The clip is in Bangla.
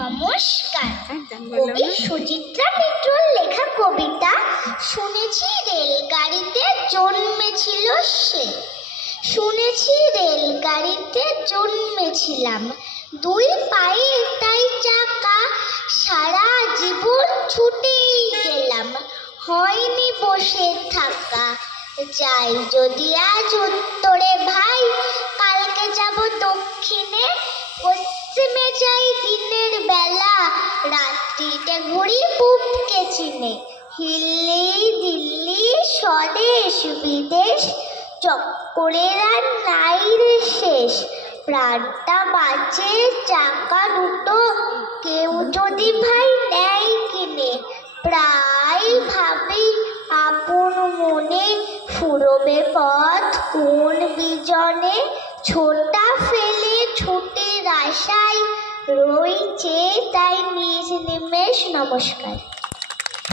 নমস্কার। কবি সুচিত্রা মিত্রর লেখা কবিতা শুনেছি রেলগাড়িতে জন্মেছিল সে। শুনেছি রেলগাড়িতে জন্মেছিলাম, দুই পায়ে তাই চাকা, সারা জীবন ছুটেই গেলাম, হয়নি বসে থাকা। যাই যদি আজ উত্তরে ভাই, কালকে যাব দক্ষিণে, পশ্চিমে যাই দিনের বেলা, রাত্রিতে ঘুরি পূবকে চিনে। হিল্লি দিল্লি স্বদেশ বিদেশ, চক্করের আর নাই রে শেষ। প্রাণটা বাঁচে চাকা দুটো, কেউ যদি ভাই নেয় কিনে। প্রায় ভাবি আপন মনে, ফুরবে পথ কোন বিজনে। ছোটা ফেলে ছুটের আশায় রইছে তাই নিজ নিমেষ। নমস্কার।